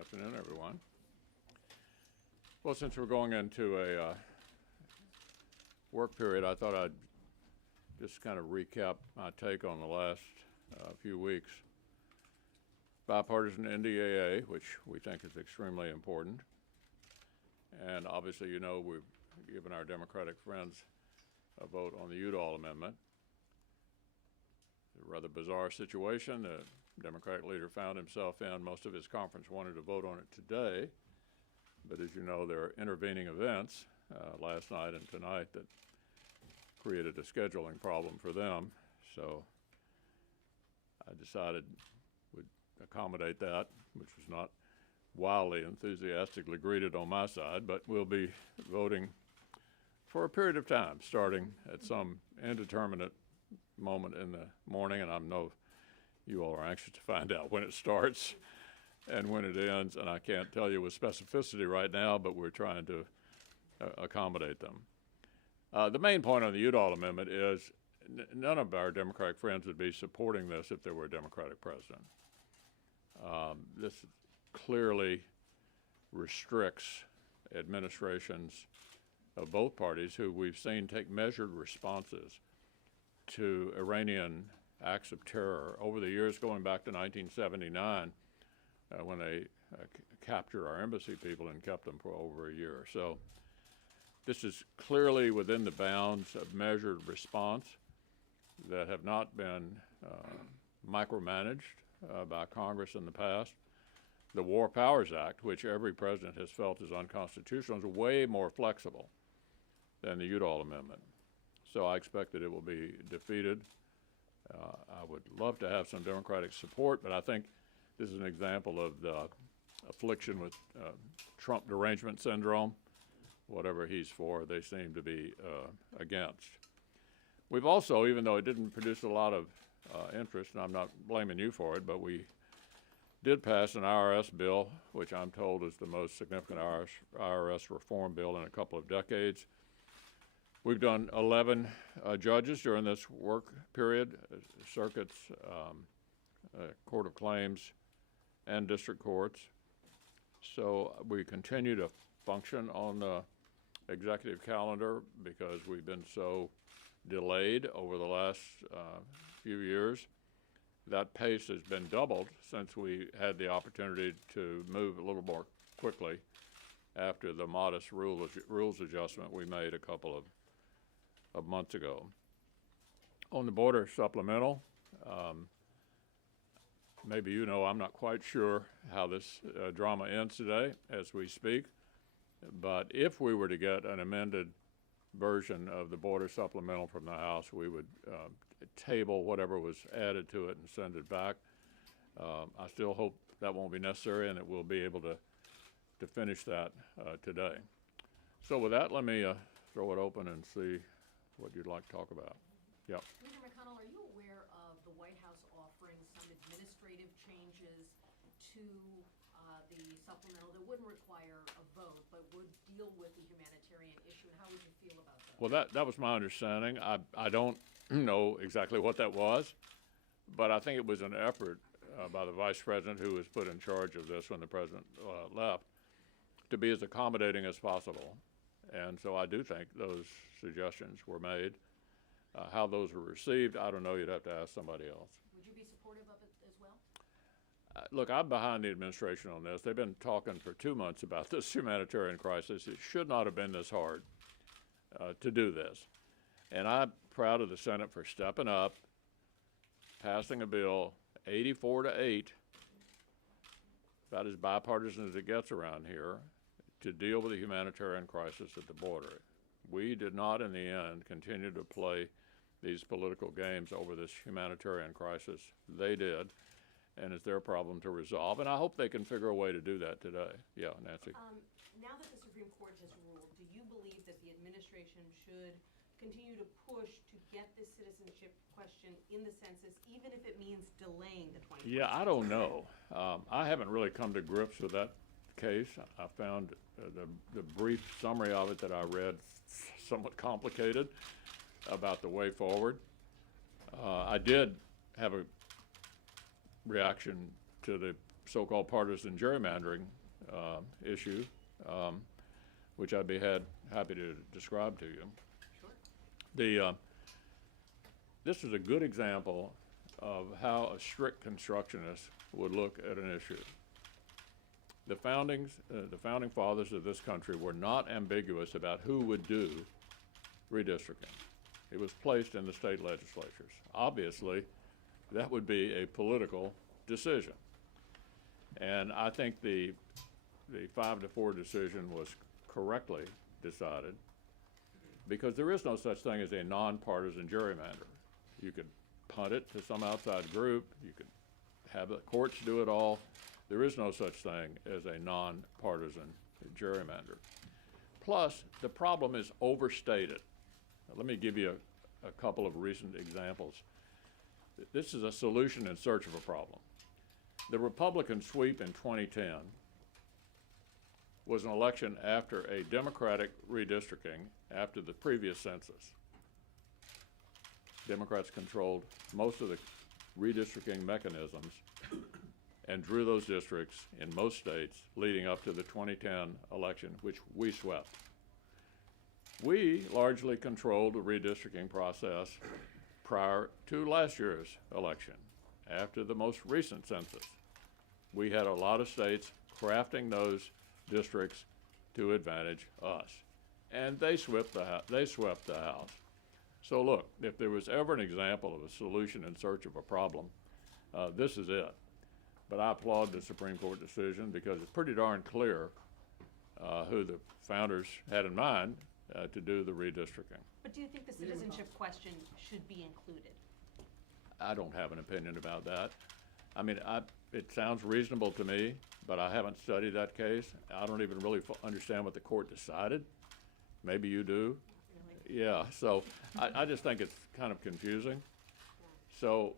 Afternoon, everyone. Well, since we're going into a work period, I thought I'd just kind of recap my take on the last few weeks. Bipartisan NDAA, which we think is extremely important. And obviously, you know, we've given our Democratic friends a vote on the Udall Amendment. A rather bizarre situation. The Democratic leader found himself in. Most of his conference wanted to vote on it today. But as you know, there are intervening events last night and tonight that created a scheduling problem for them. So I decided we'd accommodate that, which was not wildly enthusiastically greeted on my side, but we'll be voting for a period of time, starting at some indeterminate moment in the morning, and I know you all are anxious to find out when it starts and when it ends, and I can't tell you with specificity right now, but we're trying to accommodate them. The main point on the Udall Amendment is none of our Democratic friends would be supporting this if there were a Democratic president. This clearly restricts administrations of both parties who we've seen take measured responses to Iranian acts of terror over the years going back to 1979 when they captured our embassy people and kept them for over a year. So this is clearly within the bounds of measured response that have not been micromanaged by Congress in the past. The War Powers Act, which every president has felt is unconstitutional, is way more flexible than the Udall Amendment. So I expect that it will be defeated. I would love to have some Democratic support, but I think this is an example of the affliction with Trump derangement syndrome. Whatever he's for, they seem to be against. We've also, even though it didn't produce a lot of interest, and I'm not blaming you for it, but we did pass an IRS bill, which I'm told is the most significant IRS reform bill in a couple of decades. We've done 11 judges during this work period, circuits, Court of Claims, and district courts. So we continue to function on the executive calendar because we've been so delayed over the last few years. That pace has been doubled since we had the opportunity to move a little more quickly after the modest rules adjustment we made a couple of months ago. On the border supplemental, maybe you know I'm not quite sure how this drama ends today as we speak, but if we were to get an amended version of the border supplemental from the House, we would table whatever was added to it and send it back. I still hope that won't be necessary and that we'll be able to finish that today. So with that, let me throw it open and see what you'd like to talk about. Yeah. Leader McConnell, are you aware of the White House offering some administrative changes to the supplemental that wouldn't require a vote but would deal with the humanitarian issue? And how would you feel about that? Well, that was my understanding. I don't know exactly what that was, but I think it was an effort by the vice president, who was put in charge of this when the president left, to be as accommodating as possible. And so I do think those suggestions were made. How those were received, I don't know. You'd have to ask somebody else. Would you be supportive of it as well? Look, I'm behind the administration on this. They've been talking for 2 months about this humanitarian crisis. It should not have been this hard to do this. And I'm proud of the Senate for stepping up, passing a bill 84-8, about as bipartisan as it gets around here, to deal with the humanitarian crisis at the border. We did not, in the end, continue to play these political games over this humanitarian crisis. They did, and it's their problem to resolve, and I hope they can figure a way to do that today. Yeah, Nancy. Now that the Supreme Court has ruled, do you believe that the administration should continue to push to get this citizenship question in the census, even if it means delaying the 2020? Yeah, I don't know. I haven't really come to grips with that case. I found the brief summary of it that I read somewhat complicated about the way forward. I did have a reaction to the so-called partisan gerrymandering issue, which I'd be happy to describe to you. Sure. This is a good example of how a strict constructionist would look at an issue. The founding fathers of this country were not ambiguous about who would do redistricting. It was placed in the state legislatures. Obviously, that would be a political decision. And I think the 5-4 decision was correctly decided because there is no such thing as a nonpartisan gerrymander. You could punt it to some outside group. You could have the courts do it all. There is no such thing as a nonpartisan gerrymander. Plus, the problem is overstated. Now, let me give you a couple of recent examples. This is a solution in search of a problem. The Republican sweep in 2010 was an election after a Democratic redistricting after the previous census. Democrats controlled most of the redistricting mechanisms and drew those districts in most states leading up to the 2010 election, which we swept. We largely controlled the redistricting process prior to last year's election, after the most recent census. We had a lot of states crafting those districts to advantage us, and they swept the House. So look, if there was ever an example of a solution in search of a problem, this is it. But I applaud the Supreme Court decision because it's pretty darn clear who the founders had in mind to do the redistricting. But do you think the citizenship question should be included? I don't have an opinion about that. I mean, it sounds reasonable to me, but I haven't studied that case. I don't even really understand what the court decided. Maybe you do. Really? Yeah, so I just think it's kind of confusing. So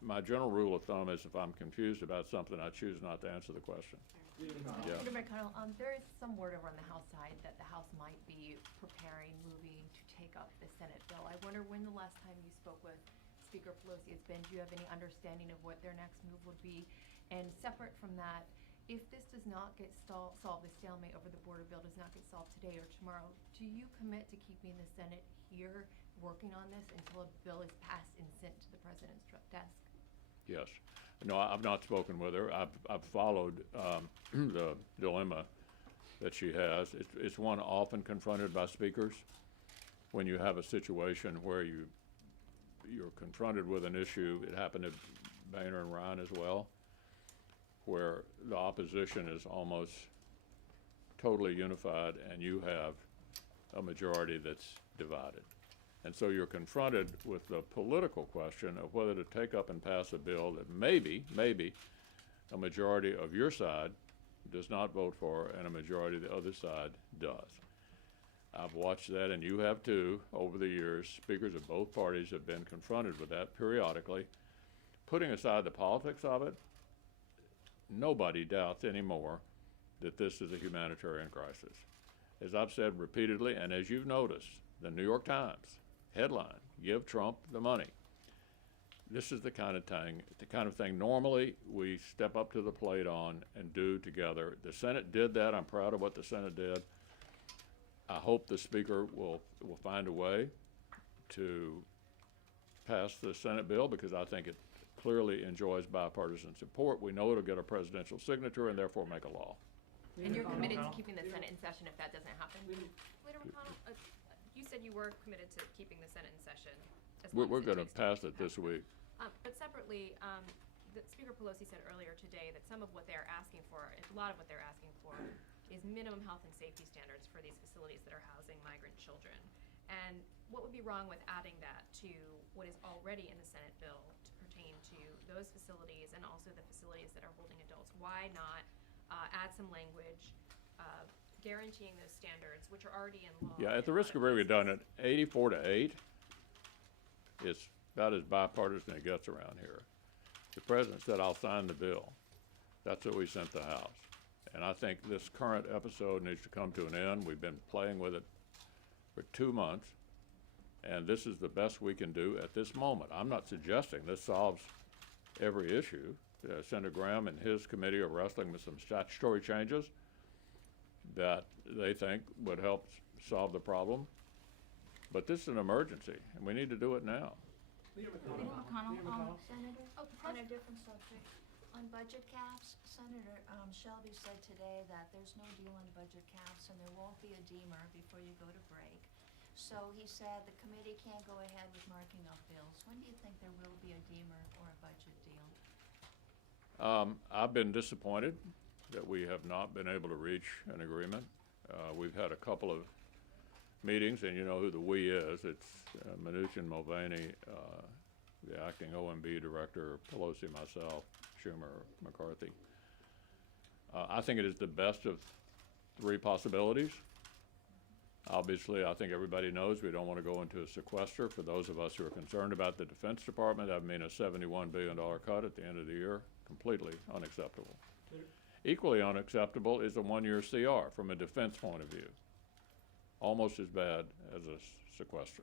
my general rule of thumb is if I'm confused about something, I choose not to answer the question. Yeah. Leader McConnell, there is some word over on the House side that the House might be moving to take up the Senate bill. I wonder when the last time you spoke with Speaker Pelosi has been. Do you have any understanding of what their next move would be? And separate from that, if this does not get solved, the stalemate over the border bill does not get solved today or tomorrow, do you commit to keeping the Senate here working on this until a bill is passed and sent to the president's desk? Yes. No, I've not spoken with her. I've followed the dilemma that she has. It's one often confronted by speakers when you have a situation where you're confronted with an issue. It happened to Boehner and Ryan as well, where the opposition is almost totally unified and you have a majority that's divided. And so you're confronted with the political question of whether to take up and pass a bill that maybe a majority of your side does not vote for and a majority of the other side does. I've watched that, and you have too, over the years. Speakers of both parties have been confronted with that periodically. Putting aside the politics of it, nobody doubts anymore that this is a humanitarian crisis. As I've said repeatedly, and as you've noticed, the New York Times headline, "Give Trump the money." This is the kind of thing normally we step up to the plate on and do together. The Senate did that. I'm proud of what the Senate did. I hope the Speaker will find a way to pass the Senate bill because I think it clearly enjoys bipartisan support. We know it'll get a presidential signature and therefore make a law. And you're committed to keeping the Senate in session if that doesn't happen? Leader McConnell, you said you were committed to keeping the Senate in session. As long We're as it going to takes pass it this week. But separately, Speaker Pelosi said earlier today that some of what they're asking for, a lot of what they're asking for, is minimum health and safety standards for these facilities that are housing migrant children. And what would be wrong with adding that to what is already in the Senate bill to pertain to those facilities and also the facilities that are holding adults? Why not add some language guaranteeing those standards, which are already in law? Yeah, at the risk of being redundant, 84-8 is about as bipartisan as it gets around here. The president said, "I'll sign the bill." That's what we sent the House. And I think this current episode needs to come to an end. We've been playing with it for 2 months, and this is the best we can do at this moment. I'm not suggesting this solves every issue, Senator Graham and his committee are wrestling with some statutory changes that they think would help solve the problem. But this is an emergency, and we need to do it now. Leader Leader McConnell. McConnell, Senator, Oh, on a different subject, on budget caps, Senator Shelby said today that there's no deal on budget caps and there won't be a deemer before you go to break. So he said the committee can't go ahead with marking up bills. When do you think there will be a deemer or a budget deal? I've been disappointed that we have not been able to reach an agreement. We've had a couple of meetings, and you know who the "we" is. It's Mnuchin, Mulvaney, the acting OMB director, Pelosi, myself, Schumer, McCarthy. I think it is the best of three possibilities. Obviously, I think everybody knows we don't want to go into a sequester. For those of us who are concerned about the Defense Department, that would mean a $71 billion cut at the end of the year. Completely unacceptable. Equally unacceptable is a one-year CR from a defense point of view. Almost as bad as a sequester.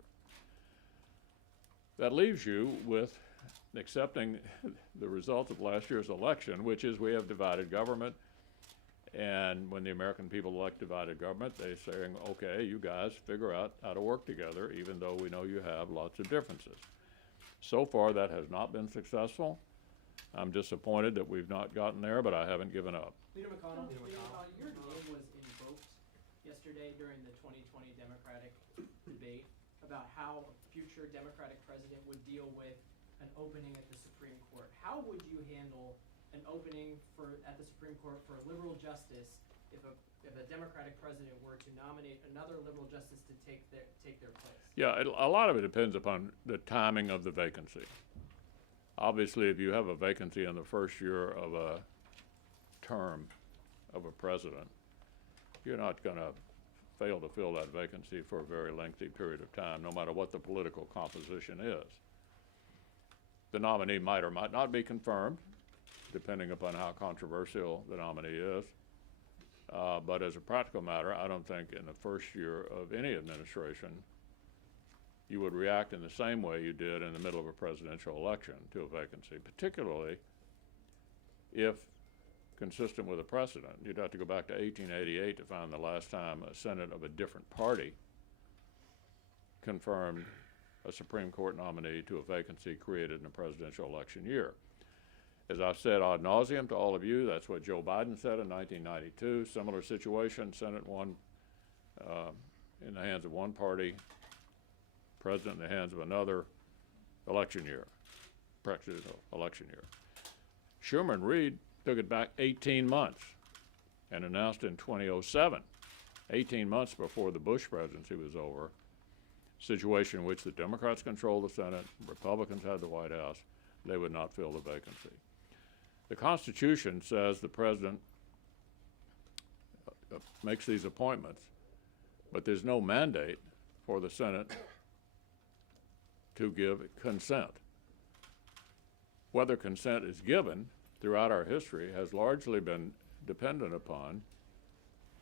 That leaves you with accepting the results of last year's election, which is we have divided government. And when the American people elect divided government, they're saying, okay, you guys figure out how to work together, even though we know you have lots of differences. So far, that has not been successful. I'm disappointed that we've not gotten there, but I haven't given up. Leader McConnell. Your name was invoked yesterday during the 2020 Democratic debate about how a future Democratic president would deal with an opening at the Supreme Court. How would you handle an opening at the Supreme Court for a liberal justice if a Democratic president were to nominate another liberal justice to take their place? Yeah, a lot of it depends upon the timing of the vacancy. Obviously, if you have a vacancy in the first year of a term of a president, you're not going to fail to fill that vacancy for a very lengthy period of time, no matter what the political composition is. The nominee might or might not be confirmed, depending upon how controversial the nominee is. But as a practical matter, I don't think in the first year of any administration you would react in the same way you did in the middle of a presidential election to a vacancy, particularly if consistent with a precedent. You'd have to go back to 1888 to find the last time a Senate of a different party confirmed a Supreme Court nominee to a vacancy created in a presidential election year. As I've said ad nauseum to all of you, that's what Joe Biden said in 1992. Similar situation, Senate one in the hands of one party, president in the hands of another, election year, presidential election year. Schumer and Reid took it back 18 months and announced in 2007, 18 months before the Bush presidency was over, situation in which the Democrats controlled the Senate, Republicans had the White House, they would not fill the vacancy. The Constitution says the president makes these appointments, but there's no mandate for the Senate to give consent. Whether consent is given throughout our history has largely been dependent upon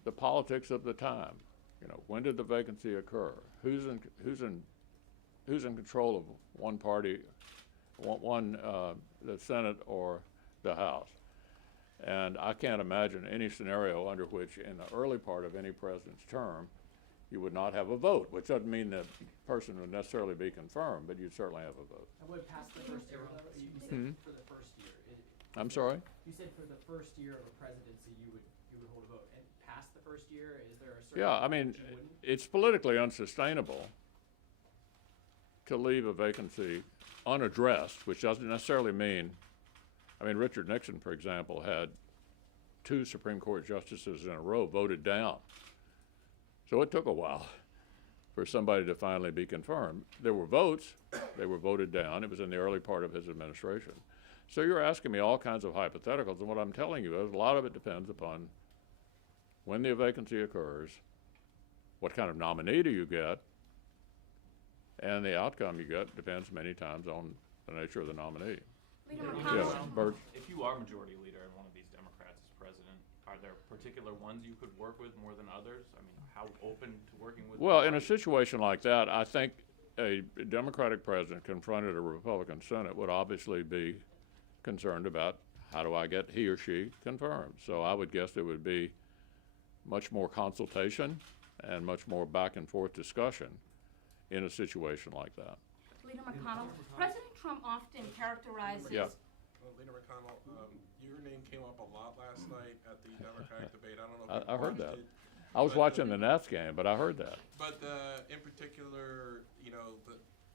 the politics of the time. You know, when did the vacancy occur? Who's in control of one party, the Senate or the House? And I can't imagine any scenario under which in the early part of any president's term you would not have a vote, which doesn't mean that person would necessarily be confirmed, but you'd certainly have a vote. I would pass the first year, though. You said for the first year. I'm sorry? You said for the first year of a presidency you would hold a vote. And past the first year, is there a certain Yeah, I mean, that you wouldn't? it's politically unsustainable to leave a vacancy unaddressed, which doesn't necessarily mean, I mean, Richard Nixon, for example, had 2 Supreme Court justices in a row voted down. So it took a while for somebody to finally be confirmed. There were votes, they were voted down. It was in the early part of his administration. So you're asking me all kinds of hypotheticals, and what I'm telling you is a lot of it depends upon when the vacancy occurs, what kind of nominee do you get, and the outcome you get depends many times on the nature of the nominee. Leader Yes, McConnell. Bert. If you are majority leader and one of these Democrats is president, are there particular ones you could work with more than others? I mean, how open to working with? Well, in a situation like that, I think a Democratic president confronted a Republican Senate would obviously be concerned about how do I get he or she confirmed? So I would guess there would be much more consultation and much more back and forth discussion in a situation like that. Leader McConnell, President Trump often characterizes. Yeah. Leader McConnell, your name came up a lot last night at the Democratic debate. I don't know if you I heard watched that. it. I was But, watching the Nats game, but I heard that. But in particular,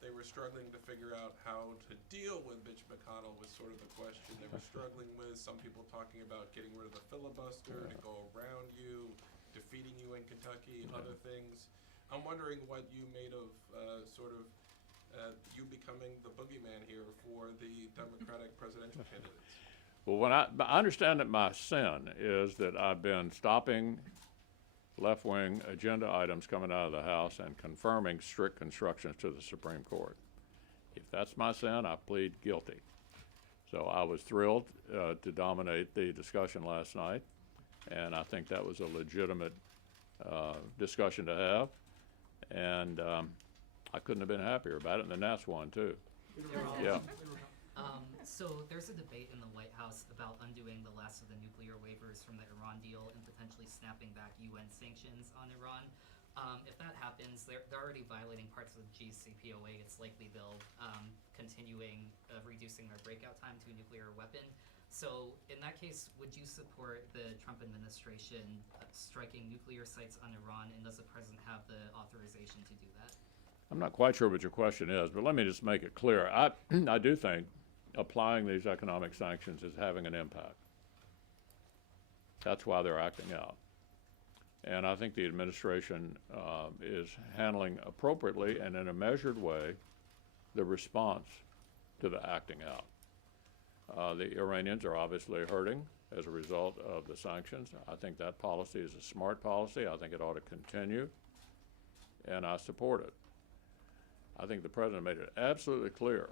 they were struggling to figure out how to deal with Mitch McConnell was sort of the question they were struggling with. Some people talking about getting rid of the filibuster to go around you, defeating you in Kentucky, other things. I'm wondering what you made of you becoming the boogeyman here for the Democratic presidential candidates. Well, I understand that my sin is that I've been stopping left-wing agenda items coming out of the House and confirming strict constructions to the Supreme Court. If that's my sin, I plead guilty. So I was thrilled to dominate the discussion last night, and I think that was a legitimate discussion to have, and I couldn't have been happier about it, and the Nats won too. Yeah. So there's a debate in the White House about undoing the last of the nuclear waivers from the Iran deal and potentially snapping back UN sanctions on Iran. If that happens, they're already violating parts of the JCPOA. It's likely they'll continuing reducing their breakout time to a nuclear weapon. So in that case, would you support the Trump administration striking nuclear sites on Iran, and does the president have the authorization to do that? I'm not quite sure what your question is, but let me just make it clear. I do think applying these economic sanctions is having an impact. That's why they're acting out. And I think the administration is handling appropriately and in a measured way the response to the acting out. The Iranians are obviously hurting as a result of the sanctions. I think that policy is a smart policy. I think it ought to continue, and I support it. I think the president made it absolutely clear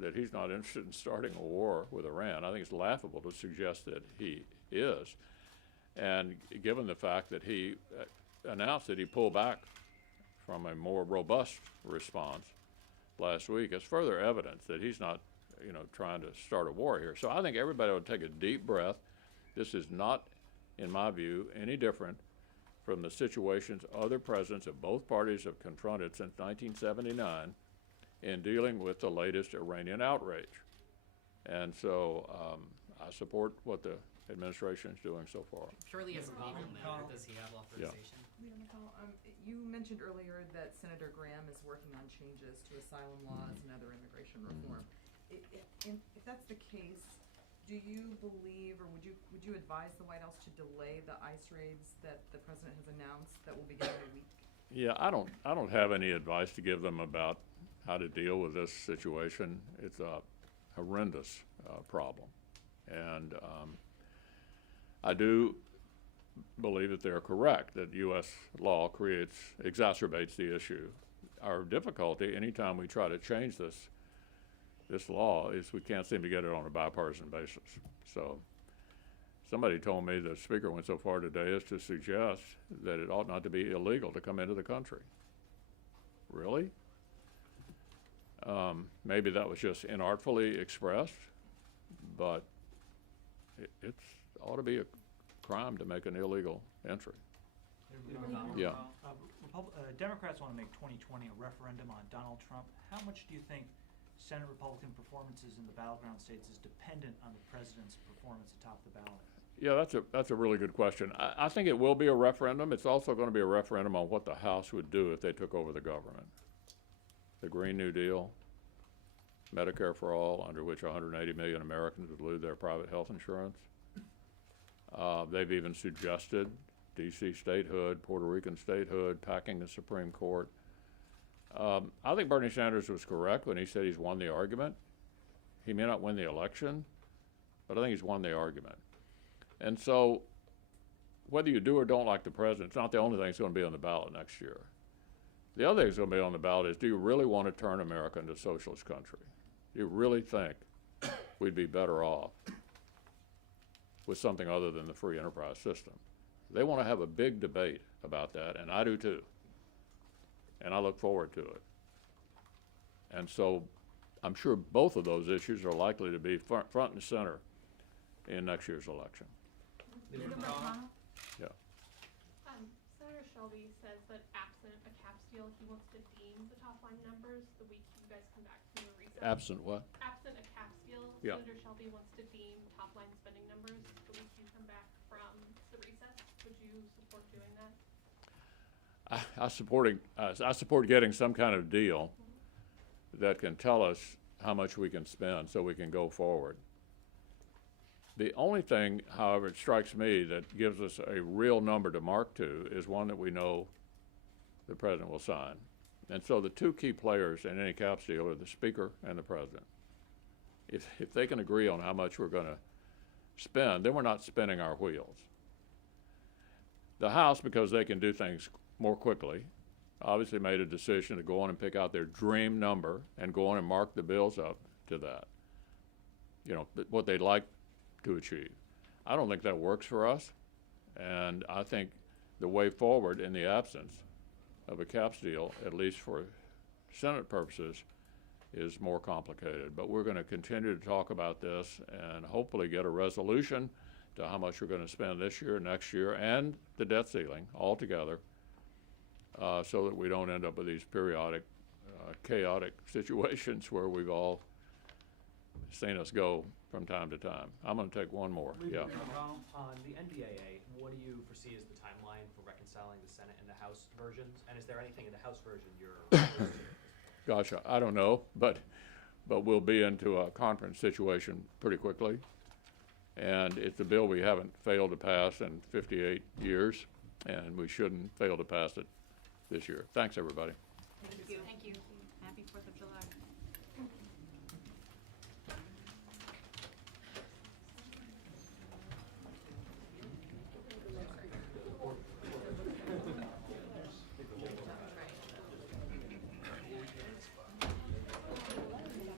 that he's not interested in starting a war with Iran. I think it's laughable to suggest that he is. And given the fact that he announced that he pulled back from a more robust response last week, it's further evidence that he's not, trying to start a war here. So I think everybody would take a deep breath. This is not, in my view, any different from the situations other presidents of both parties have confronted since 1979 in dealing with the latest Iranian outrage. And so I support what the administration is doing so far. Purely as a legal matter, does he have authorization? Leader McConnell, you mentioned earlier that Senator Graham is working on changes to asylum laws and other immigration reform. If that's the case, do you believe, or would you advise the White House to delay the ICE raids that the president has announced that will begin in a week? Yeah, I don't have any advice to give them about how to deal with this situation. It's a horrendous problem, and I do believe that they're correct that U.S. law exacerbates the issue. Our difficulty anytime we try to change this law is we can't seem to get it on a bipartisan basis. So somebody told me the speaker went so far today as to suggest that it ought not to be illegal to come into the country. Really? Maybe that was just inartfully expressed, but it ought to be a crime to make an illegal entry. Yeah. Democrats want to make 2020 a referendum on Donald Trump. How much do you think Senate Republican performances in the battleground states is dependent on the president's performance atop the ballot? Yeah, that's a really good question. I think it will be a referendum. It's also going to be a referendum on what the House would do if they took over the government. The Green New Deal, Medicare for all, under which 180 million Americans would lose their private health insurance. They've even suggested D.C. statehood, Puerto Rican statehood, packing the Supreme Court. I think Bernie Sanders was correct when he said he's won the argument. He may not win the election, but I think he's won the argument. And so whether you do or don't like the president, it's not the only thing that's going to be on the ballot next year. The other thing that's going to be on the ballot is, do you really want to turn America into a socialist country? Do you really think we'd be better off with something other than the free enterprise system? They want to have a big debate about that, and I do too. And I look forward to it. And so I'm sure both of those issues are likely to be front and center in next year's election. Leader McConnell? Yeah. Senator Shelby says that absent a caps deal, he wants to deem the top line numbers the week you guys come back from the recess. Absent what? Absent a caps deal, Yeah. Senator Shelby wants to deem top line spending numbers the week you come back from the recess. Would you support doing that? I support getting some kind of deal that can tell us how much we can spend so we can go forward. The only thing, however, it strikes me that gives us a real number to mark to is one that we know the president will sign. And so the two key players in any caps deal are the speaker and the president. If they can agree on how much we're going to spend, then we're not spinning our wheels. The House, because they can do things more quickly, obviously made a decision to go on and pick out their dream number and go on and mark the bills up to that. You know, what they'd like to achieve. I don't think that works for us, and I think the way forward in the absence of a caps deal, at least for Senate purposes, is more complicated. But we're going to continue to talk about this and hopefully get a resolution to how much we're going to spend this year, next year, and the debt ceiling altogether, so that we don't end up with these periodic, chaotic situations where we've all seen us go from time to time. I'm going to take one more. Leader Yeah. McConnell, on the NDAA, what do you foresee as the timeline for reconciling the Senate and the House versions? And is there anything in the House version you're opposed to? Gosh, I don't know, but we'll be into a conference situation pretty quickly. And it's a bill we haven't failed to pass in 58 years, and we shouldn't fail to pass it this year. Thanks, everybody.